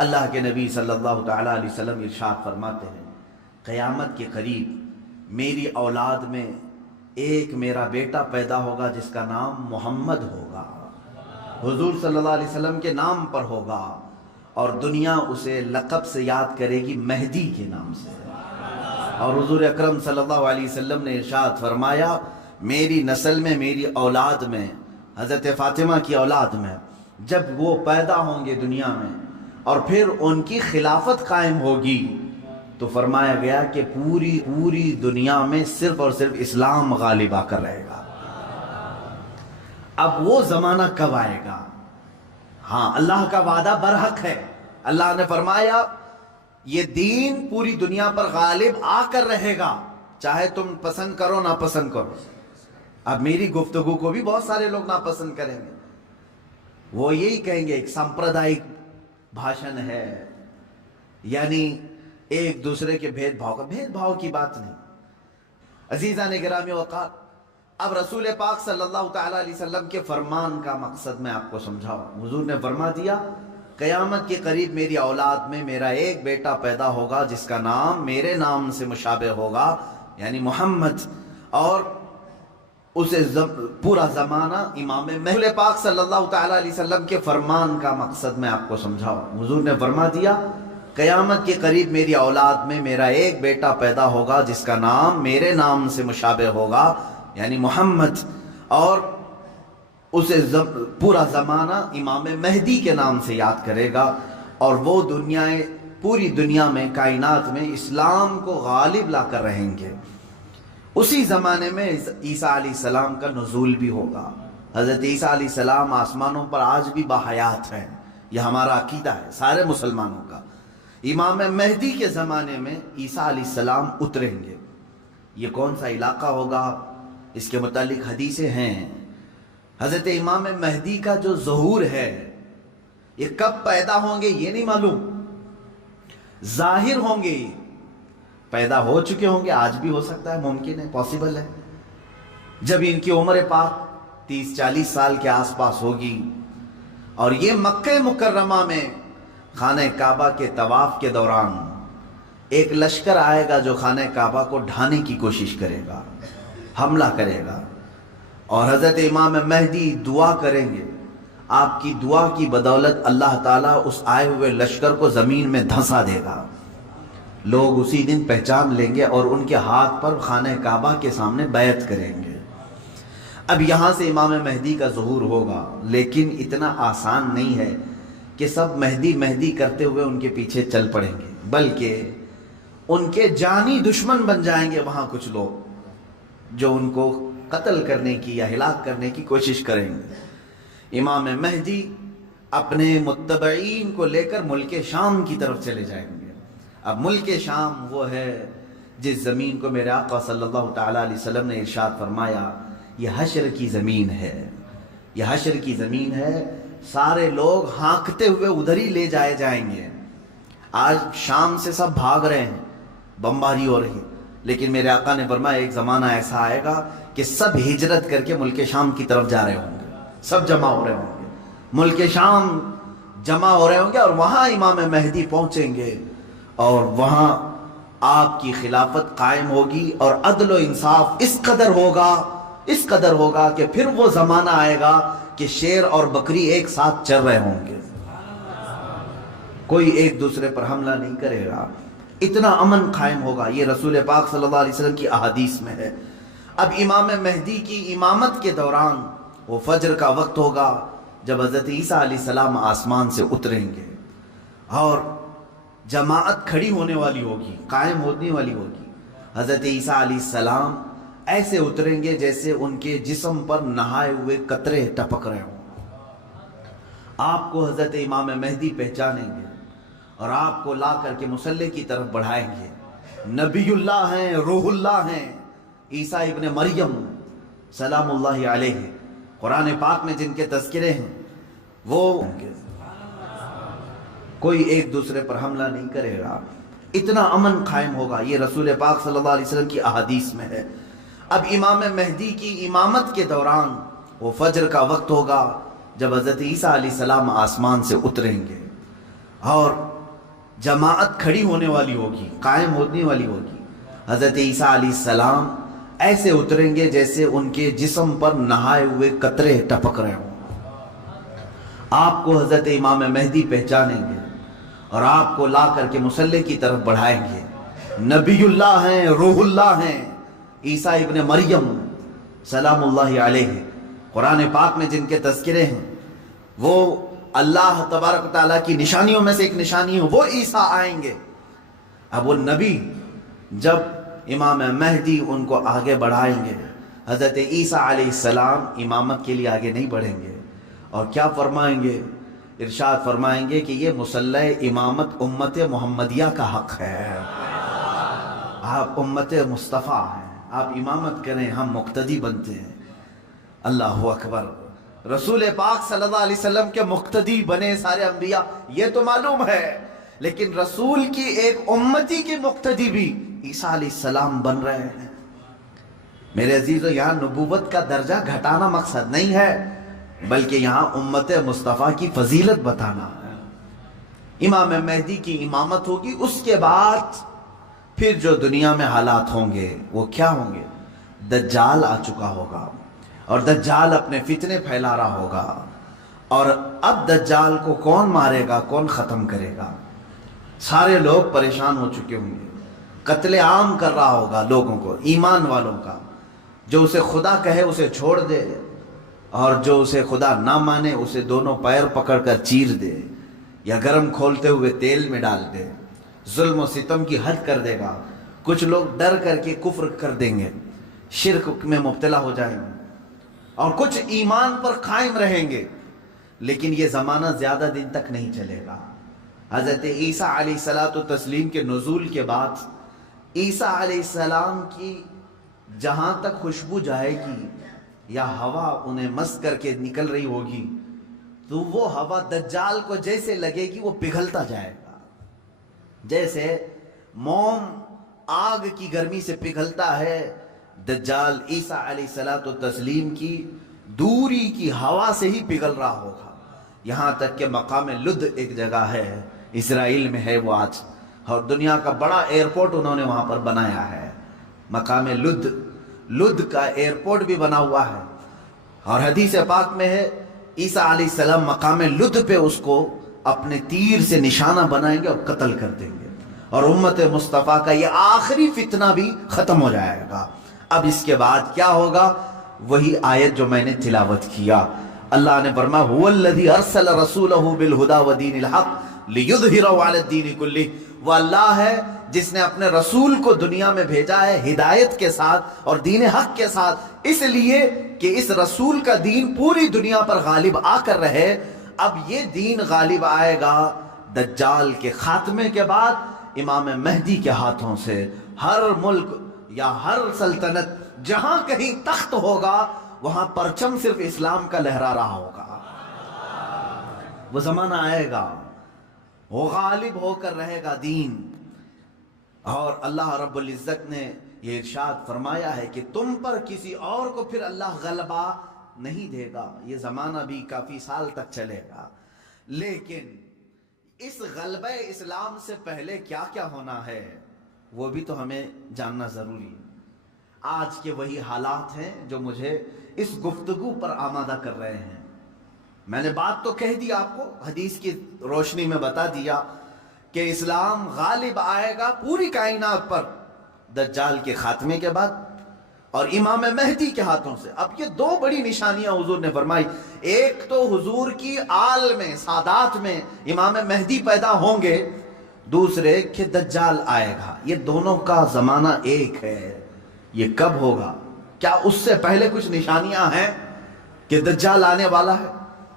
اللہ کے نبی صلی اللہ تعالیٰ علیہ وسلم ارشاد فرماتے ہیں، قیامت کے قریب میری اولاد میں ایک میرا بیٹا پیدا ہوگا جس کا نام محمد ہوگا، حضور صلی اللہ علیہ وسلم کے نام پر ہوگا، اور دنیا اسے لقب سے یاد کرے گی مہدی کے نام سے۔ اور حضور اکرم صلی اللہ علیہ وسلم نے ارشاد فرمایا، میری نسل میں، میری اولاد میں، حضرت فاطمہ کی اولاد میں جب وہ پیدا ہوں گے دنیا میں اور پھر ان کی خلافت قائم ہوگی، تو فرمایا گیا کہ پوری دنیا میں صرف اور صرف اسلام غالب آ کر رہے گا۔ اب وہ زمانہ کب آئے گا؟ ہاں، اللہ کا وعدہ برحق ہے۔ اللہ نے فرمایا یہ دین پوری دنیا پر غالب آ کر رہے گا، چاہے تم پسند کرو نہ پسند کرو۔ اب میری گفتگو کو بھی بہت سارے لوگ ناپسند کریں گے، وہ یہی کہیں گے ایک سمپردائک بھاشن ہے، یعنی ایک دوسرے کے بھید بھاؤ کی بات نہیں۔ عزیزان گرامی وقار، اب رسول پاک صلی اللہ تعالیٰ علیہ وسلم کے فرمان کا مقصد میں آپ کو سمجھاؤں۔ حضور نے فرما دیا، قیامت کے قریب میری اولاد میں میرا ایک بیٹا پیدا ہوگا جس کا نام میرے نام سے مشابہ ہوگا، یعنی محمد، اور اسے پورا زمانہ امام مہدی۔ رسول پاک صلی اللہ تعالیٰ علیہ وسلم کے فرمان کا مقصد میں آپ کو سمجھاؤں۔ حضور نے فرما دیا، قیامت کے قریب میری اولاد میں میرا ایک بیٹا پیدا ہوگا جس کا نام میرے نام سے مشابہ ہوگا، یعنی محمد، اور اسے پورا زمانہ امام مہدی کے نام سے یاد کرے گا، اور وہ پوری دنیا میں، کائنات میں اسلام کو غالب لا کر رہیں گے۔ اسی زمانے میں عیسیٰ علیہ السلام کا نزول بھی ہوگا۔ حضرت عیسیٰ علیہ السلام آسمانوں پر آج بھی باحیات ہیں، یہ ہمارا عقیدہ ہے سارے مسلمانوں کا۔ امام مہدی کے زمانے میں عیسیٰ علیہ السلام اتریں گے۔ یہ کون سا علاقہ ہوگا، اس کے متعلق حدیثیں ہیں۔ حضرت امام مہدی کا جو ظہور ہے یہ کب پیدا ہوں گے یہ نہیں معلوم، ظاہر ہوں گے، پیدا ہو چکے ہوں گے، آج بھی ہو سکتا ہے، ممکن ہے، پاسبل ہے۔ جب ان کی عمر پاک 30-40 سال کے آس پاس ہوگی اور یہ مکہ مکرمہ میں خانہ کعبہ کے طواف کے دوران ایک لشکر آئے گا جو خانہ کعبہ کو ڈھانے کی کوشش کرے گا، حملہ کرے گا، اور حضرت امام مہدی دعا کریں گے۔ آپ کی دعا کی بدولت اللہ تعالیٰ اس آئے ہوئے لشکر کو زمین میں دھنسا دے گا۔ لوگ اسی دن پہچان لیں گے اور ان کے ہاتھ پر خانہ کعبہ کے سامنے بیعت کریں گے۔ اب یہاں سے امام مہدی کا ظہور ہوگا، لیکن اتنا آسان نہیں ہے کہ سب مہدی مہدی کرتے ہوئے ان کے پیچھے چل پڑیں گے، بلکہ ان کے جانی دشمن بن جائیں گے وہاں کچھ لوگ جو ان کو قتل کرنے کی یا ہلاک کرنے کی کوشش کریں گے۔ امام مہدی اپنے متبعین کو لے کر ملک شام کی طرف چلے جائیں گے۔ اب ملک شام وہ ہے جس زمین کو میرے آقا صلی اللہ تعالیٰ علیہ وسلم نے ارشاد فرمایا یہ حشر کی زمین ہے، یہ حشر کی زمین ہے، سارے لوگ ہانکتے ہوئے ادھر ہی لے جائے جائیں گے۔ آج شام سے سب بھاگ رہے ہیں، بمباری ہو رہی، لیکن میرے آقا نے فرمایا ایک زمانہ ایسا آئے گا کہ سب ہجرت کر کے ملک شام کی طرف جا رہے ہوں گے، سب جمع ہو رہے ہوں گے، ملک شام جمع ہو رہے ہوں گے، اور وہاں امام مہدی پہنچیں گے، اور وہاں آپ کی خلافت قائم ہوگی، اور عدل و انصاف اس قدر ہوگا کہ پھر وہ زمانہ آئے گا کہ شیر اور بکری ایک ساتھ چر رہے ہوں گے، کوئی ایک دوسرے پر حملہ نہیں کرے گا، اتنا امن قائم ہوگا۔ یہ رسول پاک صلی اللہ علیہ وسلم کی احادیث میں ہے۔ اب امام مہدی کی امامت کے دوران وہ فجر کا وقت ہوگا جب حضرت عیسیٰ علیہ السلام آسمان سے اتریں گے، اور جماعت کھڑی ہونے والی ہوگی، قائم ہونے والی ہوگی۔ حضرت عیسیٰ علیہ السلام ایسے اتریں گے جیسے ان کے جسم پر نہائے ہوئے قطرے ٹپک رہے ہوں۔ آپ کو حضرت امام مہدی پہچانیں گے اور آپ کو لا کر کے مصلی کی طرف بڑھائیں گے۔ نبی اللہ ہیں، روح اللہ ہیں، عیسیٰ ابن مریم سلام اللہ علیہ، قرآن پاک میں جن کے تذکرے ہیں وہ ہوں گے، کوئی ایک دوسرے پر حملہ نہیں کرے گا، اتنا امن قائم ہوگا۔ یہ رسول پاک صلی اللہ علیہ وسلم کی احادیث میں ہے۔ اب امام مہدی کی امامت کے دوران وہ فجر کا وقت ہوگا جب حضرت عیسیٰ علیہ السلام آسمان سے اتریں گے، اور جماعت کھڑی ہونے والی ہوگی، قائم ہونے والی ہوگی۔ حضرت عیسیٰ علیہ السلام ایسے اتریں گے جیسے ان کے جسم پر نہائے ہوئے قطرے ٹپک رہے ہوں۔ آپ کو حضرت امام مہدی پہچانیں گے اور آپ کو لا کر کے مصلی کی طرف بڑھائیں گے۔ نبی اللہ ہیں، روح اللہ ہیں، عیسیٰ ابن مریم سلام اللہ علیہ، قرآن پاک میں جن کے تذکرے ہیں، وہ اللہ تبارک تعالیٰ کی نشانیوں میں سے ایک نشانی ہے، وہ عیسیٰ آئیں گے۔ اب وہ نبی جب امام مہدی ان کو آگے بڑھائیں گے، حضرت عیسیٰ علیہ السلام امامت کے لیے آگے نہیں بڑھیں گے، اور کیا فرمائیں گے؟ ارشاد فرمائیں گے کہ یہ مصلی امامت امت محمدیہ کا حق ہے، آپ امت مصطفیٰ ہیں، آپ امامت کریں، ہم مقتدی بنتے ہیں۔ اللہ اکبر، رسول پاک صلی اللہ علیہ وسلم کے مقتدی بنے سارے انبیاء، یہ تو معلوم ہے، لیکن رسول کی ایک امتی کی مقتدی بھی عیسیٰ علیہ السلام بن رہے ہیں۔ میرے عزیزو، یہاں نبوت کا درجہ گھٹانا مقصد نہیں ہے، بلکہ یہاں امت مصطفیٰ کی فضیلت بتانا ہے۔ امام مہدی کی امامت ہوگی، اس کے بعد پھر جو دنیا میں حالات ہوں گے وہ کیا ہوں گے؟ دجال آ چکا ہوگا، اور دجال اپنے فتنے پھیلا رہا ہوگا، اور اب دجال کو کون مارے گا، کون ختم کرے گا؟ سارے لوگ پریشان ہو چکے ہوں گے، قتل عام کر رہا ہوگا لوگوں کو، ایمان والوں کا، جو اسے خدا کہے اسے چھوڑ دے، اور جو اسے خدا نہ مانے اسے دونوں پیر پکڑ کر چیر دے، یا گرم کھولتے ہوئے تیل میں ڈال دے، ظلم و ستم کی حد کر دے گا۔ کچھ لوگ ڈر کر کے کفر کر دیں گے، شرک میں مبتلا ہو جائیں گے، اور کچھ ایمان پر قائم رہیں گے، لیکن یہ زمانہ زیادہ دن تک نہیں چلے گا۔ حضرت عیسیٰ علیہ السلام کے نزول کے بعد عیسیٰ علیہ السلام کی جہاں تک خوشبو جائے گی یا ہوا انہیں مست کر کے نکل رہی ہوگی، تو وہ ہوا دجال کو جیسے لگے گی وہ پگھلتا جائے گا، جیسے موم آگ کی گرمی سے پگھلتا ہے، دجال عیسیٰ علیہ السلام کی دوری کی ہوا سے ہی پگھل رہا ہوگا۔ یہاں تک کہ مقام لد ایک جگہ ہے، اسرائیل میں ہے وہ آج، اور دنیا کا بڑا ایئرپورٹ انہوں نے وہاں پر بنایا ہے، مقام لد کا ایئرپورٹ بھی بنا ہوا ہے، اور حدیث پاک میں ہے عیسیٰ علیہ السلام مقام لد پہ اس کو اپنے تیر سے نشانہ بنائیں گے اور قتل کر دیں گے، اور امت مصطفیٰ کا یہ آخری فتنہ بھی ختم ہو جائے گا۔ اب اس کے بعد کیا ہوگا؟ وہی آیت جو میں نے تلاوت کیا، اللہ نے فرمایا هو الذی ارسل رسولہ بالہدی ودین الحق لیظہرہ علی الدین کلہ، وہ اللہ ہے جس نے اپنے رسول کو دنیا میں بھیجا ہے ہدایت کے ساتھ اور دین حق کے ساتھ، اس لیے کہ اس رسول کا دین پوری دنیا پر غالب آ کر رہے۔ اب یہ دین غالب آئے گا دجال کے خاتمے کے بعد امام مہدی کے ہاتھوں سے۔ ہر ملک یا ہر سلطنت جہاں کہیں تخت ہوگا وہاں پرچم صرف اسلام کا لہرا رہا ہوگا۔ وہ زمانہ آئے گا، وہ غالب ہو کر رہے گا دین، اور اللہ رب العزت نے یہ ارشاد فرمایا ہے کہ تم پر کسی اور کو پھر اللہ غلبہ نہیں دے گا۔ یہ زمانہ بھی کافی سال تک چلے گا، لیکن اس غلبہ اسلام سے پہلے کیا کیا ہونا ہے وہ بھی تو ہمیں جاننا ضروری ہے۔ آج کے وہی حالات ہیں جو مجھے اس گفتگو پر آمادہ کر رہے ہیں۔ میں نے بات تو کہہ دی آپ کو، حدیث کی روشنی میں بتا دیا کہ اسلام غالب آئے گا پوری کائنات پر دجال کے خاتمے کے بعد اور امام مہدی کے ہاتھوں سے۔ اب یہ دو بڑی نشانیاں حضور نے فرمائی، ایک تو حضور کی آل میں سادات میں امام مہدی پیدا ہوں گے، دوسرے کہ دجال آئے گا۔ یہ دونوں کا زمانہ ایک ہے۔ یہ کب ہوگا؟ کیا اس سے پہلے کچھ نشانیاں ہیں کہ دجال آنے والا ہے؟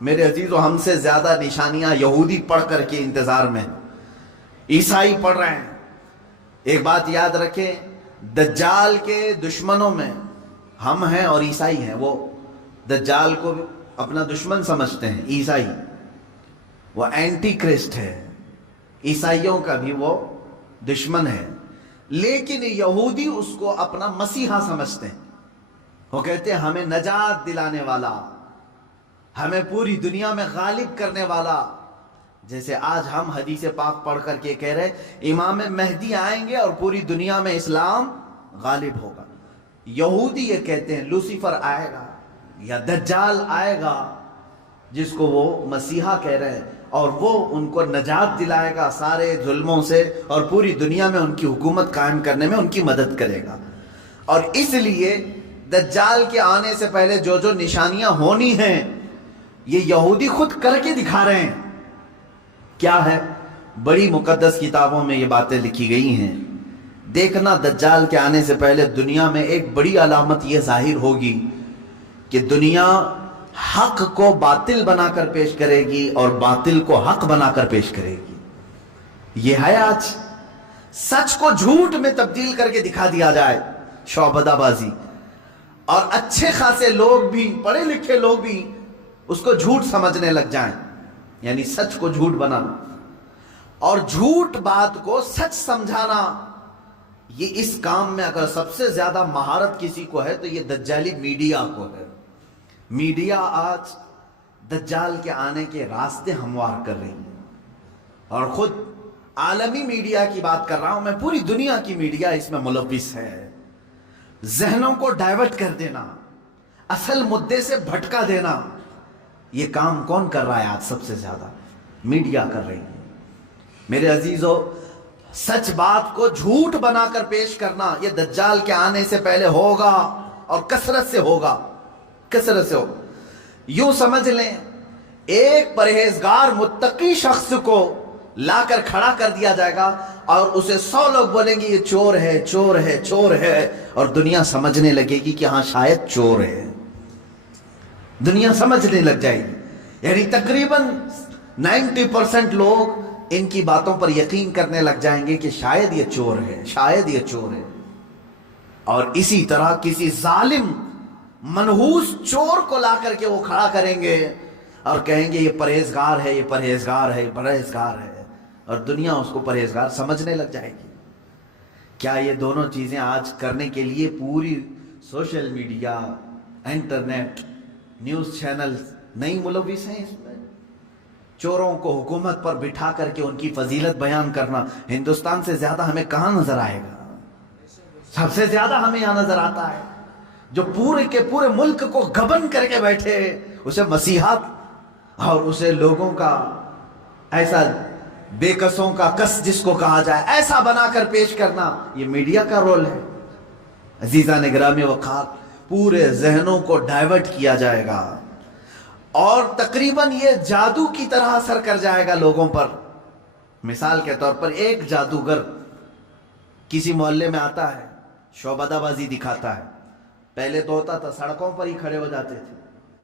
میرے عزیزو، ہم سے زیادہ نشانیاں یہودی پڑھ کر کے انتظار میں، عیسائی پڑھ رہے ہیں۔ ایک بات یاد رکھیں، دجال کے دشمنوں میں ہم ہیں اور عیسائی ہیں۔ وہ دجال کو اپنا دشمن سمجھتے ہیں، عیسائی، وہ اینٹی کرسٹ ہے، عیسائیوں کا بھی وہ دشمن ہے، لیکن یہودی اس کو اپنا مسیحا سمجھتے ہیں۔ وہ کہتے ہیں ہمیں نجات دلانے والا، ہمیں پوری دنیا میں غالب کرنے والا جیسے آج ہم حدیث پاک پڑھ کر کے کہہ رہے امام مہدی آئیں گے اور پوری دنیا میں اسلام غالب ہوگا، یہودی یہ کہتے ہیں لوسیفر آئے گا یا دجال آئے گا، جس کو وہ مسیحا کہہ رہے ہیں، اور وہ ان کو نجات دلائے گا سارے ظلموں سے اور پوری دنیا میں ان کی حکومت قائم کرنے میں ان کی مدد کرے گا۔ اور اس لیے دجال کے آنے سے پہلے جو جو نشانیاں ہونی ہیں یہ یہودی خود کر کے دکھا رہے ہیں۔ کیا ہے؟ بڑی مقدس کتابوں میں یہ باتیں لکھی گئی ہیں۔ دیکھنا دجال کے آنے سے پہلے دنیا میں ایک بڑی علامت یہ ظاہر ہوگی کہ دنیا حق کو باطل بنا کر پیش کرے گی اور باطل کو حق بنا کر پیش کرے گی۔ یہ ہے آج سچ کو جھوٹ میں تبدیل کر کے دکھا دیا جائے، شعبدہ بازی، اور اچھے خاصے لوگ بھی، پڑھے لکھے لوگ بھی اس کو جھوٹ سمجھنے لگ جائیں، یعنی سچ کو جھوٹ بنانا اور جھوٹ بات کو سچ سمجھانا۔ یہ اس کام میں اگر سب سے زیادہ مہارت کسی کو ہے تو یہ دجالی میڈیا کو ہے۔ میڈیا آج دجال کے آنے کے راستے ہموار کر رہی ہے، اور خود عالمی میڈیا کی بات کر رہا ہوں میں، پوری دنیا کی میڈیا اس میں ملوث ہے۔ ذہنوں کو ڈائیورٹ کر دینا، اصل مدے سے بھٹکا دینا، یہ کام کون کر رہا ہے آج سب سے زیادہ؟ میڈیا کر رہی ہے۔ میرے عزیزو، سچ بات کو جھوٹ بنا کر پیش کرنا یہ دجال کے آنے سے پہلے ہوگا اور کثرت سے ہوگا، کثرت سے ہوگا۔ یوں سمجھ لیں ایک پرہیزگار متقی شخص کو لا کر کھڑا کر دیا جائے گا اور اسے 100 لوگ بولیں گے یہ چور ہے، چور ہے، چور ہے، اور دنیا سمجھنے لگے گی کہ ہاں شاید چور ہے، دنیا سمجھنے لگ جائے گی۔ یعنی تقریباً 90% لوگ ان کی باتوں پر یقین کرنے لگ جائیں گے کہ شاید یہ چور ہے، شاید یہ چور ہے۔ اور اسی طرح کسی ظالم منحوس چور کو لا کر کے وہ کھڑا کریں گے اور کہیں گے یہ پرہیزگار ہے، یہ پرہیزگار ہے، یہ پرہیزگار ہے، اور دنیا اس کو پرہیزگار سمجھنے لگ جائے گی۔ کیا یہ دونوں چیزیں آج کرنے کے لیے پوری social media, internet, news channel نہیں ملوث ہیں اس میں؟ چوروں کو حکومت پر بٹھا کر کے ان کی فضیلت بیان کرنا ہندوستان سے زیادہ ہمیں کہاں نظر آئے گا؟ سب سے زیادہ ہمیں یہاں نظر آتا ہے جو پورے کے پورے ملک کو گبن کر کے بیٹھے، اسے مسیحا اور اسے لوگوں کا ایسا بے کسوں کا کس جس کو کہا جائے ایسا بنا کر پیش کرنا، یہ میڈیا کا رول ہے۔ عزیزان گرامی وقار، پورے ذہنوں کو ڈائیورٹ کیا جائے گا اور تقریباً یہ جادو کی طرح اثر کر جائے گا لوگوں پر۔ مثال کے طور پر ایک جادوگر کسی محلے میں آتا ہے، شعبدہ بازی دکھاتا ہے۔ پہلے تو ہوتا تھا سڑکوں پر ہی کھڑے ہو جاتے تھے،